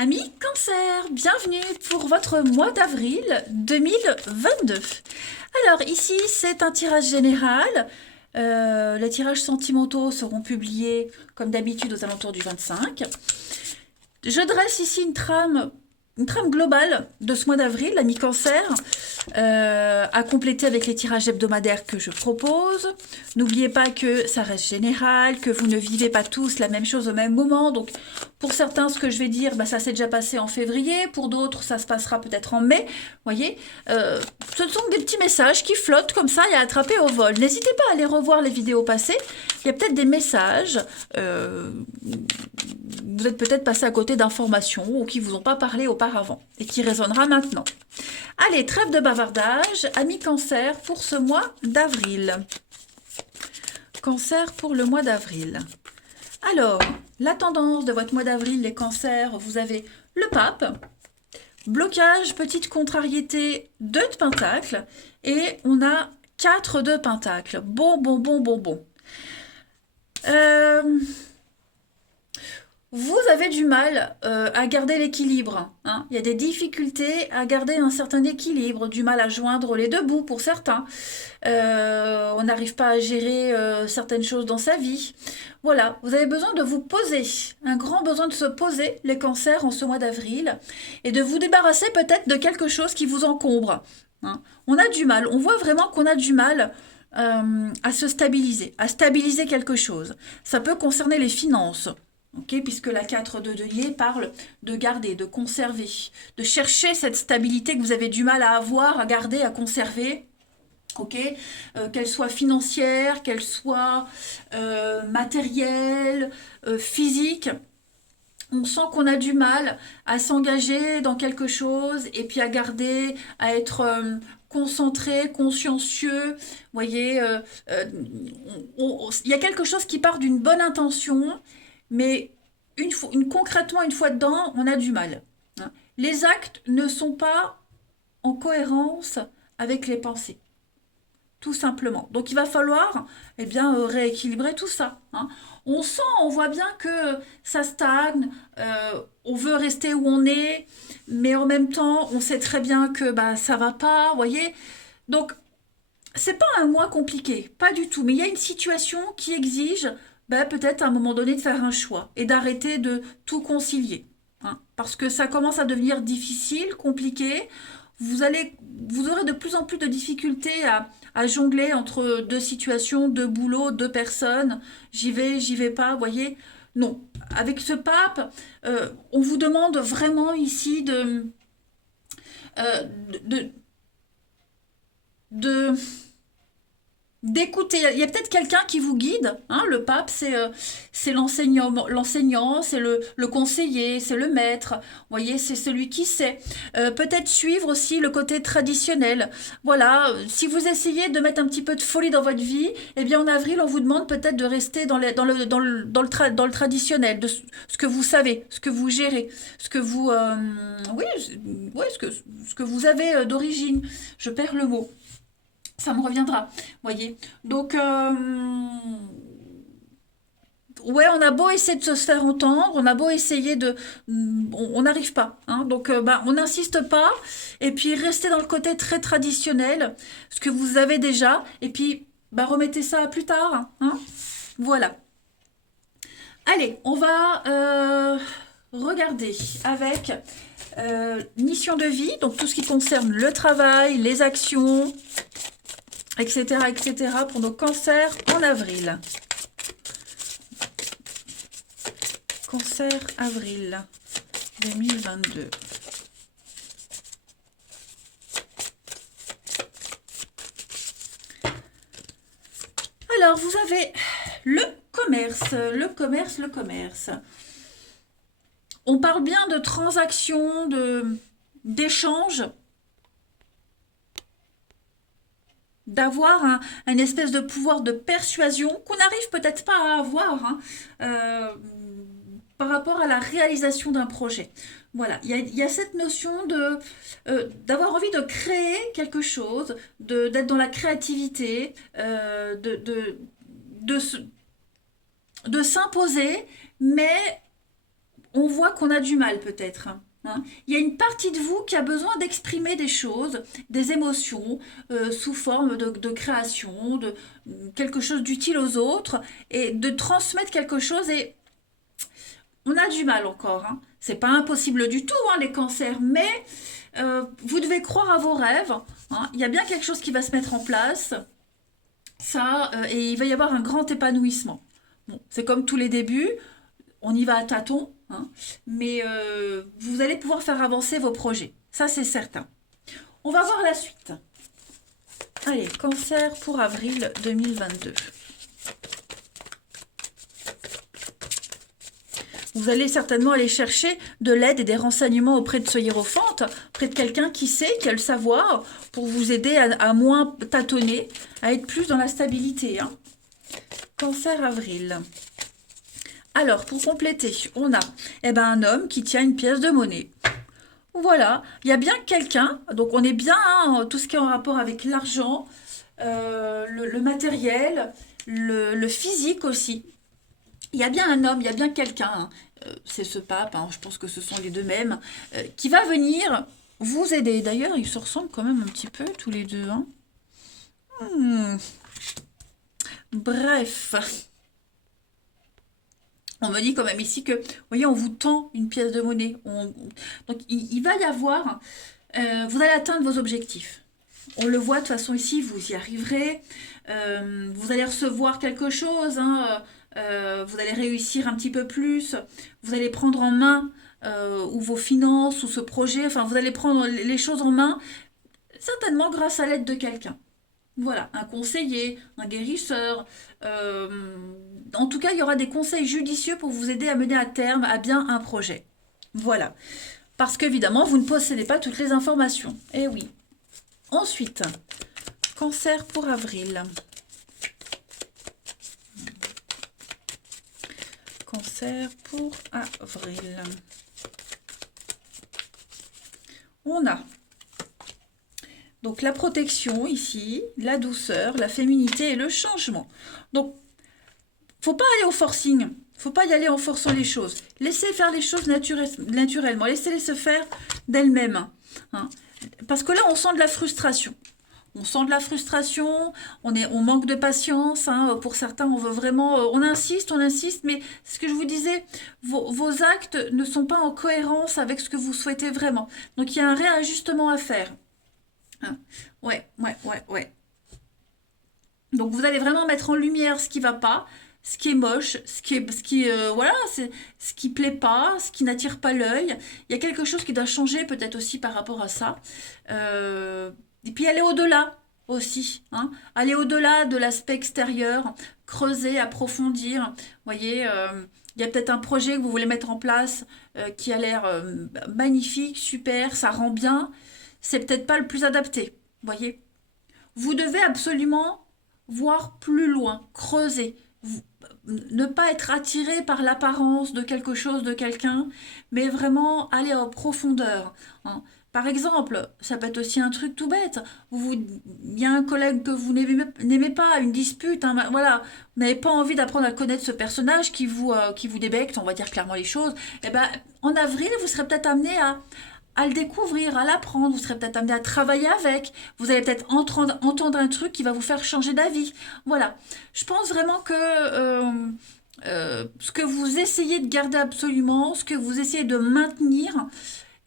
Amis Cancer, bienvenue pour votre mois d'avril 2022. Alors ici c'est un tirage général. Les tirages sentimentaux seront publiés comme d'habitude aux alentours du 25. Je dresse ici une trame globale de ce mois d'avril, l'ami Cancer, à compléter avec les tirages hebdomadaires que je propose. N'oubliez pas que ça reste général, que vous ne vivez pas tous la même chose au même moment. Donc, pour certains, ce que je vais dire, bah, ça s'est déjà passé en février. Pour d'autres, ça se passera peut-être en mai. Voyez, ce sont des petits messages qui flottent comme ça et à attraper au vol. N'hésitez pas à aller revoir les vidéos passées. Il y a peut-être des messages. Vous êtes peut-être passé à côté d'informations ou qui vous ont pas parlé auparavant et qui résonnera maintenant. Allez, trêve de bavardage, amis Cancer pour ce mois d'avril. Cancer pour le mois d'avril. Alors, la tendance de votre mois d'avril, les cancers, vous avez le pape, blocage, petite contrariété, 2 de pentacle, et on a 4 de pentacle. Bon. Vous avez du mal à garder l'équilibre. Hein. Il y a des difficultés à garder un certain équilibre, du mal à joindre les deux bouts pour certains. On n'arrive pas à gérer certaines choses dans sa vie. Voilà, vous avez besoin de vous poser, un grand besoin de se poser, les cancers, en ce mois d'avril, et de vous débarrasser peut-être de quelque chose qui vous encombre. Hein. On a du mal, on voit vraiment qu'on a du mal à se stabiliser, à stabiliser quelque chose. Ça peut concerner les finances. Okay, puisque la 4 de denier parle de garder, de conserver, de chercher cette stabilité que vous avez du mal à avoir, à garder, à conserver, okay, qu'elle soit financière, qu'elle soit matérielle, physique. On sent qu'on a du mal à s'engager dans quelque chose et puis à garder, à être concentré, consciencieux. Vous voyez, il y a quelque chose qui part d'une bonne intention, mais concrètement, une fois dedans, on a du mal. Hein. Les actes ne sont pas en cohérence avec les pensées, tout simplement. Donc il va falloir rééquilibrer tout ça. Hein. On sent, on voit bien que ça stagne, on veut rester où on est, mais en même temps, on sait très bien que bah, ça va pas, vous voyez. Donc, c'est pas un mois compliqué, pas du tout, mais il y a une situation qui exige peut-être à un moment donné de faire un choix et d'arrêter de tout concilier. Hein. Parce que ça commence à devenir difficile, compliqué. Vous aurez de plus en plus de difficultés à jongler entre deux situations, deux boulots, deux personnes. J'y vais pas, vous voyez. Non, avec ce pape, on vous demande vraiment ici euh, de, de d'écouter. Il y a peut-être quelqu'un qui vous guide. Hein, le pape, c'est l'enseignant, c'est le conseiller, c'est le maître. Vous voyez, c'est celui qui sait. Peut-être suivre aussi le côté traditionnel. Voilà, si vous essayez de mettre un petit peu de folie dans votre vie, eh bien en avril, on vous demande peut-être de rester dans le traditionnel, de ce que vous savez, ce que vous gérez, ce que vous, oui, ce que vous avez d'origine. Je perds le mot. Ça me reviendra, voyez. Donc, ouais, on a beau essayer de se faire entendre, on a beau essayer on n'arrive pas. Hein. Donc, on n'insiste pas. Et puis, restez dans le côté très traditionnel, ce que vous avez déjà. Et puis, remettez ça à plus tard. Hein. Voilà. Allez, on va regarder avec mission de vie, donc tout ce qui concerne le travail, les actions, etc., pour nos cancers en avril. Cancer avril 2022. Alors, vous avez le commerce. On parle bien de transactions, d'échanges, d'avoir un espèce de pouvoir de persuasion qu'on n'arrive peut-être pas à avoir hein, par rapport à la réalisation d'un projet. Voilà, il y a cette notion d'avoir envie de créer quelque chose, d'être dans la créativité, de s'imposer, mais on voit qu'on a du mal peut-être. Hein. Il y a une partie de vous qui a besoin d'exprimer des choses, des émotions, sous forme de création, de quelque chose d'utile aux autres, et de transmettre quelque chose. Et on a du mal encore. Hein. C'est pas impossible du tout, hein, les cancers, mais vous devez croire à vos rêves. Hein. Il y a bien quelque chose qui va se mettre en place. Ça, et il va y avoir un grand épanouissement. Bon, c'est comme tous les débuts, on y va à tâtons, hein, mais vous allez pouvoir faire avancer vos projets. Ça, c'est certain. On va voir la suite. Allez, cancer pour avril 2022. Vous allez certainement aller chercher de l'aide et des renseignements auprès de ce hiérophante, auprès de quelqu'un qui sait, qui a le savoir, pour vous aider à moins tâtonner, à être plus dans la stabilité. Hein. Cancer avril. Alors, pour compléter, on a un homme qui tient une pièce de monnaie. Voilà, il y a bien quelqu'un, donc on est bien, hein, tout ce qui est en rapport avec l'argent, le matériel, le physique aussi. Il y a bien un homme, il y a bien quelqu'un, hein, c'est ce pape, hein, je pense que ce sont les deux mêmes, qui va venir vous aider. D'ailleurs, ils se ressemblent quand même un petit peu tous les deux. Hein. Bref. On me dit quand même ici que, vous voyez, on vous tend une pièce de monnaie. Donc, il va y avoir, vous allez atteindre vos objectifs. On le voit de toute façon ici, vous y arriverez. Vous allez recevoir quelque chose, hein, vous allez réussir un petit peu plus. Vous allez prendre en main ou vos finances ou ce projet. Enfin, vous allez prendre les choses en main, certainement grâce à l'aide de quelqu'un. Voilà, un conseiller, un guérisseur. En tout cas, il y aura des conseils judicieux pour vous aider à mener à terme à bien un projet. Voilà. Parce qu'évidemment, vous ne possédez pas toutes les informations. Eh oui. Ensuite, cancer pour avril. Cancer pour avril. On a donc la protection ici, la douceur, la féminité et le changement. Donc, faut pas aller au forcing. Faut pas y aller en forçant les choses. Laissez faire les choses naturellement. Laissez-les se faire d'elles-mêmes. Hein. Parce que là, on sent de la frustration. On sent de la frustration, on manque de patience. Hein. Pour certains, on veut vraiment... on insiste, mais c'est ce que je vous disais, vos actes ne sont pas en cohérence avec ce que vous souhaitez vraiment. Donc, il y a un réajustement à faire. Hein. Ouais. Donc, vous allez vraiment mettre en lumière ce qui va pas, ce qui est moche, voilà, c'est ce qui plaît pas, ce qui n'attire pas l'œil. Il y a quelque chose qui doit changer peut-être aussi par rapport à ça. Et puis aller au-delà aussi, hein. Aller au-delà de l'aspect extérieur, creuser, approfondir. Vous voyez, il y a peut-être un projet que vous voulez mettre en place qui a l'air magnifique, super, ça rend bien. C'est peut-être pas le plus adapté. Vous voyez, vous devez absolument voir plus loin, creuser. Ne pas être attiré par l'apparence de quelque chose, de quelqu'un, mais vraiment aller en profondeur. Hein. Par exemple, ça peut être aussi un truc tout bête. Il y a un collègue que vous n'aimez pas, une dispute, hein, voilà. Vous n'avez pas envie d'apprendre à connaître ce personnage qui vous débecte, on va dire clairement les choses. Et ben, en avril, vous serez peut-être amené à le découvrir, à l'apprendre, vous serez peut-être amené à travailler avec, vous allez peut-être entendre un truc qui va vous faire changer d'avis. Voilà. Je pense vraiment que ce que vous essayez de garder absolument, ce que vous essayez de maintenir,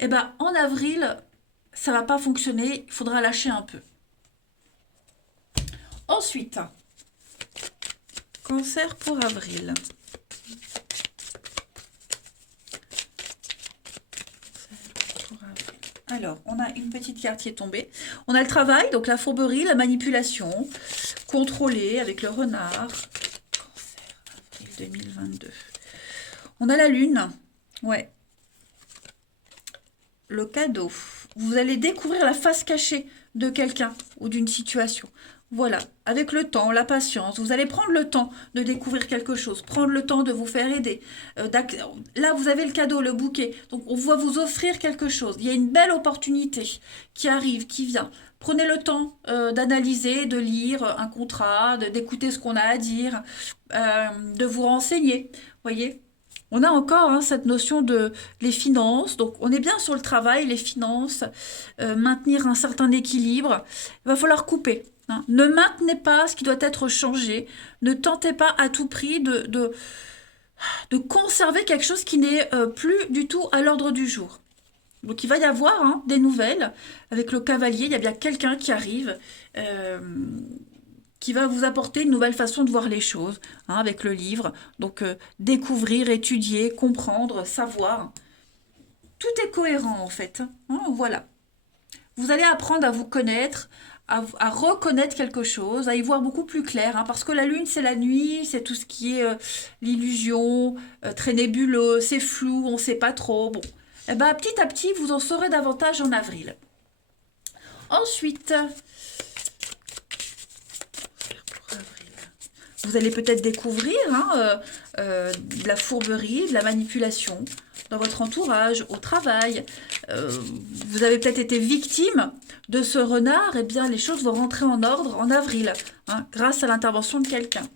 eh ben, en avril, ça va pas fonctionner, il faudra lâcher un peu. Ensuite, cancer pour avril. Alors, on a une petite carte qui est tombée. On a le travail, donc la fourberie, la manipulation, contrôler avec le renard. Cancer, avril 2022. On a la lune, ouais. Le cadeau. Vous allez découvrir la face cachée de quelqu'un ou d'une situation. Voilà, avec le temps, la patience, vous allez prendre le temps de découvrir quelque chose, prendre le temps de vous faire aider. Là, vous avez le cadeau, le bouquet. Donc, on va vous offrir quelque chose. Il y a une belle opportunité qui arrive, qui vient. Prenez le temps d'analyser, de lire un contrat, d'écouter ce qu'on a à dire, de vous renseigner. Voyez, On a encore hein, cette notion de les finances. Donc, on est bien sur le travail, les finances, maintenir un certain équilibre. Il va falloir couper. Hein. Ne maintenez pas ce qui doit être changé. Ne tentez pas à tout prix de conserver quelque chose qui n'est plus du tout à l'ordre du jour. Donc il va y avoir hein, des nouvelles. Avec le cavalier, il y a bien quelqu'un qui arrive, euh, qui va vous apporter une nouvelle façon de voir les choses, hein, avec le livre. Donc découvrir, étudier, comprendre, savoir. Tout est cohérent en fait. Hein, voilà. Vous allez apprendre à vous connaître, à reconnaître quelque chose, à y voir beaucoup plus clair, hein, parce que la lune, c'est la nuit, c'est tout ce qui est l'illusion, très nébuleux, c'est flou, on ne sait pas trop. Bon, eh ben, petit à petit, vous en saurez davantage en avril. Ensuite, vous allez peut-être découvrir hein, de la fourberie, de la manipulation dans votre entourage, au travail. Vous avez peut-être été victime de ce renard. Eh bien, les choses vont rentrer en ordre en avril, hein, grâce à l'intervention de quelqu'un.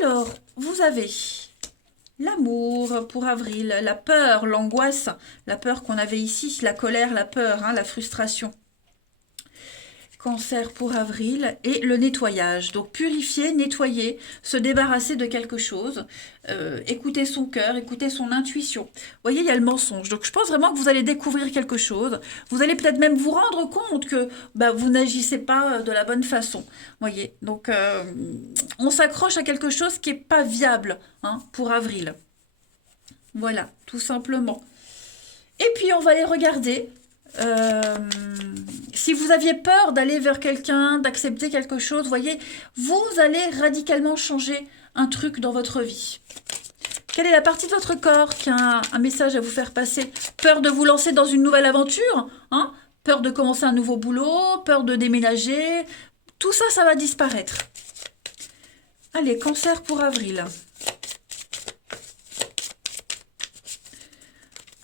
Alors, vous avez l'amour pour avril, la peur, l'angoisse, la peur qu'on avait ici, la colère, la peur, hein, la frustration. Cancer pour avril et le nettoyage. Donc purifier, nettoyer, se débarrasser de quelque chose, écouter son cœur, écouter son intuition. Vous voyez, il y a le mensonge. Donc je pense vraiment que vous allez découvrir quelque chose. Vous allez peut-être même vous rendre compte que bah, vous n'agissez pas de la bonne façon. Vous voyez, donc on s'accroche à quelque chose qui n'est pas viable hein, pour avril. Voilà, tout simplement. Et puis on va aller regarder. Si vous aviez peur d'aller vers quelqu'un, d'accepter quelque chose, voyez, vous allez radicalement changer un truc dans votre vie. Quelle est la partie de votre corps qui a un message à vous faire passer? Peur de vous lancer dans une nouvelle aventure, hein? Peur de commencer un nouveau boulot, peur de déménager, tout ça, ça va disparaître. Allez, cancer pour avril.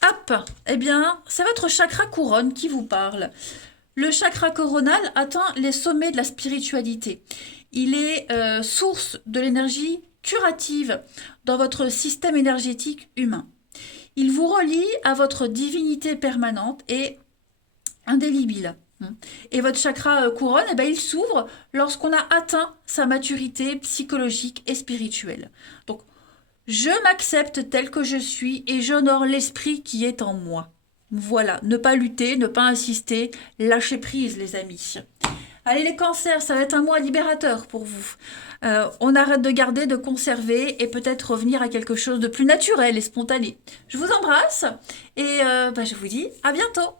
Hop, eh bien, c'est votre chakra couronne qui vous parle. Le chakra coronal atteint les sommets de la spiritualité. Il est source de l'énergie curative dans votre système énergétique humain. Il vous relie à votre divinité permanente et indélébile. Et votre chakra couronne, eh bien, il s'ouvre lorsqu'on a atteint sa maturité psychologique et spirituelle. Donc, je m'accepte tel que je suis et j'honore l'esprit qui est en moi. Voilà, ne pas lutter, ne pas insister, lâcher prise les amis. Allez les cancers, ça va être un mois libérateur pour vous. On arrête de garder, de conserver et peut-être revenir à quelque chose de plus naturel et spontané. Je vous embrasse et je vous dis à bientôt.